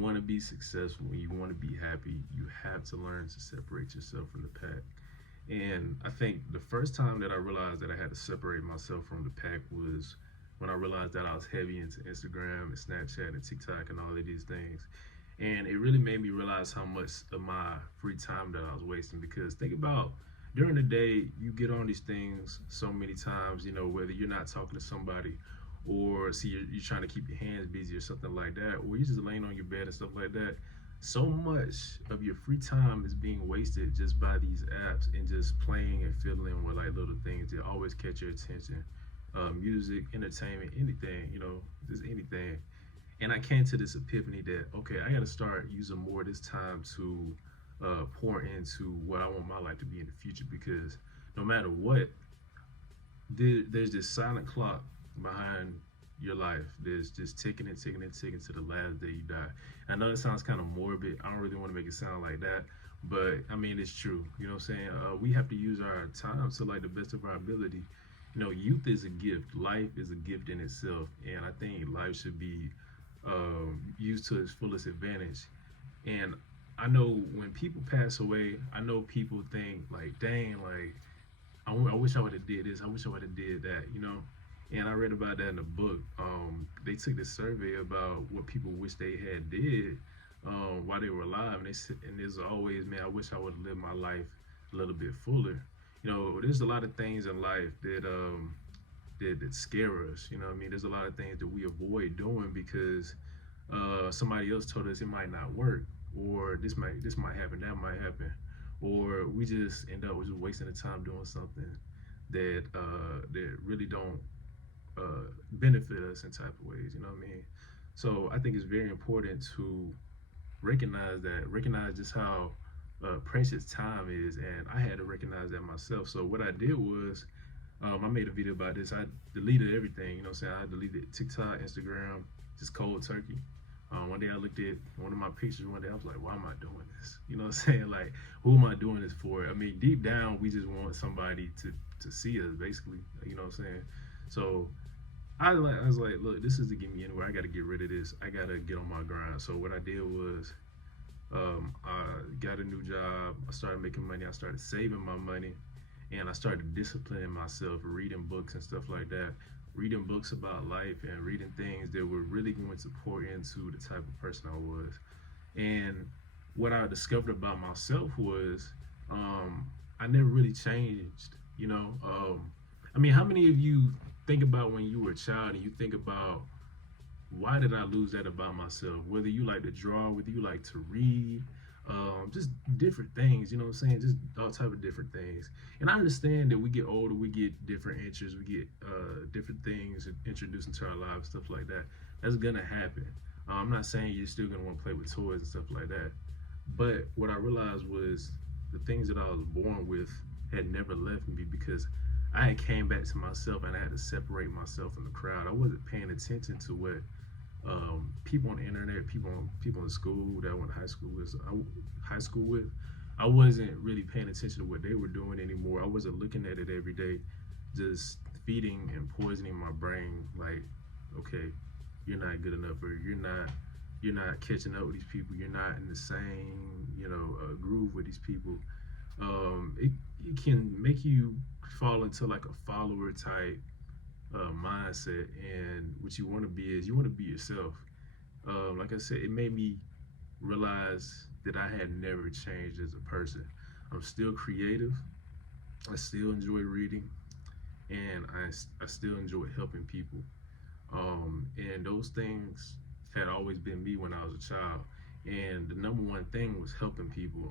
want to be successful, when you want to be happy, you have to learn to separate yourself from the pack. And I think the first time that I realized that I had to separate myself from the pack was when I realized that I was heavy into Instagram and Snapchat and TikTok and all of these things. And it really made me realize how much of my free time that I was wasting. Because think about, during the day, you get on these things so many times, whether you're not talking to somebody, or see you're trying to keep your hands busy or something like that, or you're just laying on your bed and stuff like that. So much of your free time is being wasted just by these apps and just playing and fiddling with like little things that always catch your attention. Music, entertainment, anything, just anything. And I came to this epiphany that, okay, I got to start using more of this time to pour into what I want my life to be in the future. Because no matter what, there's this silent clock behind your life. There's just ticking and ticking and ticking to the last day you die. I know that sounds kind of morbid. I don't really want to make it sound like that, but I mean, it's true. You know what I'm saying? We have to use our time to like the best of our ability. Youth is a gift. Life is a gift in itself, and I think life should be used to its fullest advantage. And I know when people pass away, I know people think like, dang, like I wish I would have did this. I wish I would have did that. And I read about that in the book. They took this survey about what people wish they had did while they were alive, and they said, and there's always, man, I wish I would have lived my life a little bit fuller. There's a lot of things in life that scare us. I mean, there's a lot of things that we avoid doing because somebody else told us it might not work, or this might happen, that might happen, or we just end up just wasting the time doing something that really don't benefit us in type of ways. You know what I mean? So I think it's very important to recognize just how precious time is, and I had to recognize that myself. So what I did was, I made a video about this. I deleted everything. You know what I'm saying? I deleted TikTok, Instagram, just cold turkey. One day I looked at one of my pictures one day, I was like, why am I doing this? You know what I'm saying? Like, who am I doing this for? I mean, deep down, we just want somebody to see us, basically. You know what I'm saying? So I was like, look, this is to get me anywhere. I got to get rid of this. I got to get on my grind. So what I did was, I got a new job. I started making money. I started saving my money, and I started disciplining myself, reading books and stuff like that. Reading books about life and reading things that were really going to pour into the type of person I was. And what I discovered about myself was, I never really changed. I mean, how many of you think about when you were a child and you think about, why did I lose that about myself? Whether you like to draw, whether you like to read, just different things, you know what I'm saying? Just all type of different things. And I understand that we get older, we get different interests, we get different things introduced into our lives, stuff like that. That's gonna happen. I'm not saying you're still gonna want to play with toys and stuff like that. But what I realized was the things that I was born with had never left me, because I had came back to myself and I had to separate myself from the crowd. I wasn't paying attention to what people on the internet, people in school that I went to high school with. I wasn't really paying attention to what they were doing anymore. I wasn't looking at it every day, just feeding and poisoning my brain. Like, okay, you're not good enough, or you're not catching up with these people. You're not in the same, groove with these people. It can make you fall into like a follower type mindset, and what you want to be is, you want to be yourself. Like I said, it made me realize that I had never changed as a person. I'm still creative. I still enjoy reading, and I still enjoy helping people. And those things had always been me when I was a child. And the number one thing was helping people.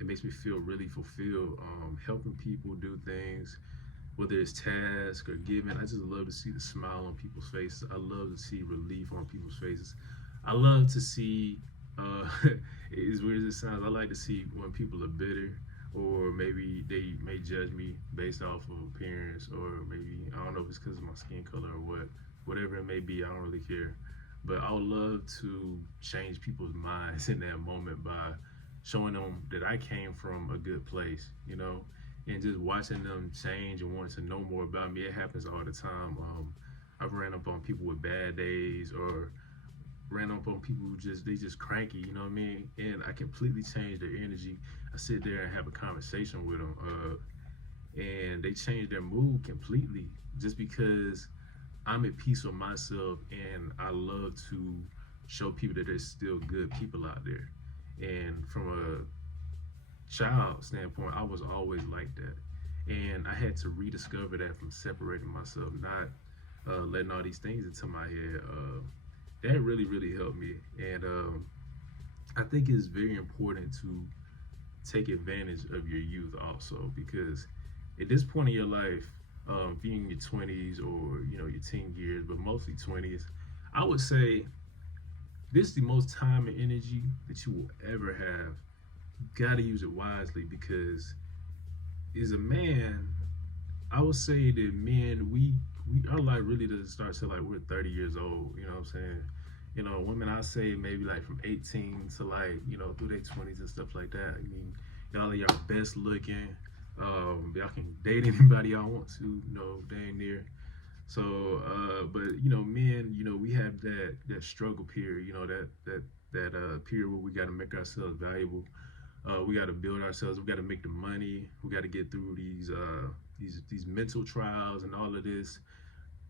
It makes me feel really fulfilled. Helping people do things, whether it's task or giving. I just love to see the smile on people's faces. I love to see relief on people's faces. I love to see, as weird as it sounds, I like to see when people are bitter, or maybe they may judge me based off of appearance, or maybe, I don't know if it's because of my skin color or whatever it may be, I don't really care. But I would love to change people's minds in that moment by showing them that I came from a good place, and just watching them change and wanting to know more about me. It happens all the time. I've ran up on people with bad days, or ran up on people who just cranky, you know what I mean? And I completely changed their energy. I sit there and have a conversation with them, and they changed their mood completely just because I'm at peace with myself, and I love to show people that there's still good people out there. And from a child standpoint, I was always like that. And I had to rediscover that from separating myself, not letting all these things into my head. That really, really helped me. And I think it's very important to take advantage of your youth also, because at this point in your life, being in your 20s or your teen years, but mostly 20s, I would say this is the most time and energy that you will ever have. You gotta use it wisely, because as a man, I would say that men, we our life really doesn't start till like we're 30 years old. You know what I'm saying? Women, I say maybe like from 18 to like through their 20s and stuff like that. I mean, y'all are your best looking. Y'all can date anybody y'all want to. Dang near. So, but men, we have that struggle period. That period where we got to make ourselves valuable. We got to build ourselves. We got to make the money. We got to get through these mental trials and all of this.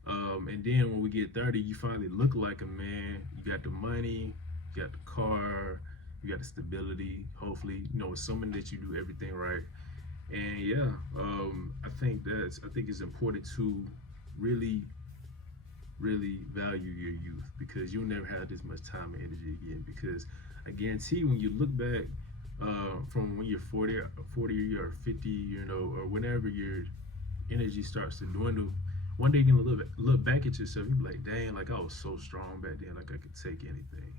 And then when we get 30, you finally look like a man. You got the money, you got the car, you got the stability. Hopefully, assuming that you do everything right. And yeah, I think it's important to really, really value your youth, because you'll never have this much time and energy again. Because I guarantee when you look back from when you're 40 or 50, or whenever your energy starts to dwindle, one day you're gonna look back at yourself. You be like, dang, like I was so strong back then, like I could take anything.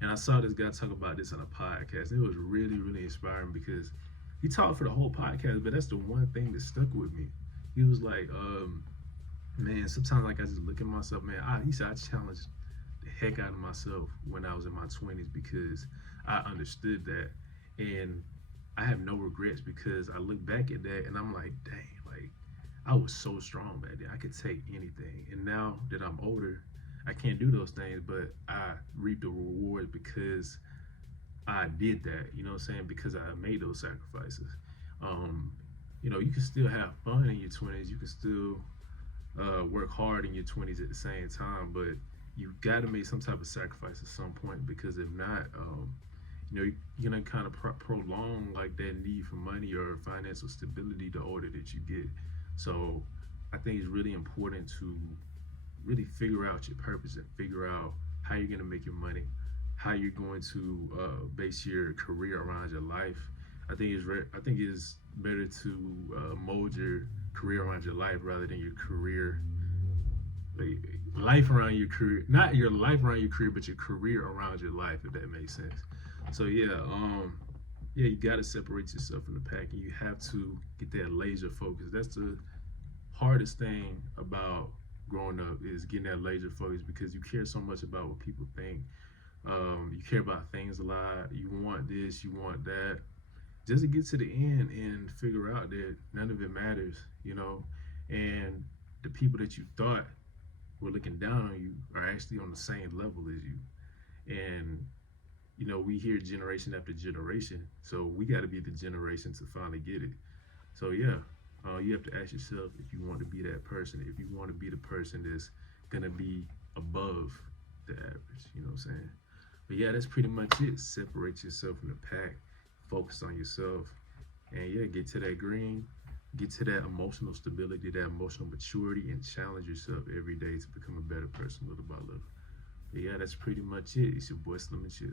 And I saw this guy talk about this on a podcast, and it was really, really inspiring, because he talked for the whole podcast, but that's the one thing that stuck with me. He was like, man, sometimes like I just look at myself, man. He said I challenged the heck out of myself when I was in my 20s, because I understood that, and I have no regrets, because I look back at that and I'm like, dang, like I was so strong back then. I could take anything. And now that I'm older, I can't do those things, but I reap the rewards because I did that, you know what I'm saying? Because I made those sacrifices. You can still have fun in your 20s. You can still work hard in your 20s at the same time, but you got to make some type of sacrifice at some point, because if not, you're gonna kind of prolong like that need for money or financial stability the older that you get. So I think it's really important to really figure out your purpose and figure out how you're gonna make your money, how you're going to base your career around your life. I think it's better to mold your career around your life rather than your career, like life around your career, not your life around your career, but your career around your life, if that makes sense. So yeah, you got to separate yourself from the pack, and you have to get that laser focus. That's the hardest thing about growing up, is getting that laser focus, because you care so much about what people think. You care about things a lot. You want this, you want that. Just to get to the end and figure out that none of it matters, and the people that you thought were looking down on you are actually on the same level as you. And we hear generation after generation, so we got to be the generation to finally get it. So yeah, you have to ask yourself if you want to be that person, if you want to be the person that's gonna be above the average. You know what I'm saying? But yeah, that's pretty much it. Separate yourself from the pack, focus on yourself, and yeah, get to that green, get to that emotional stability, that emotional maturity, and challenge yourself every day to become a better person little by little. But yeah, that's pretty much it. It's your boy Slim and Chill.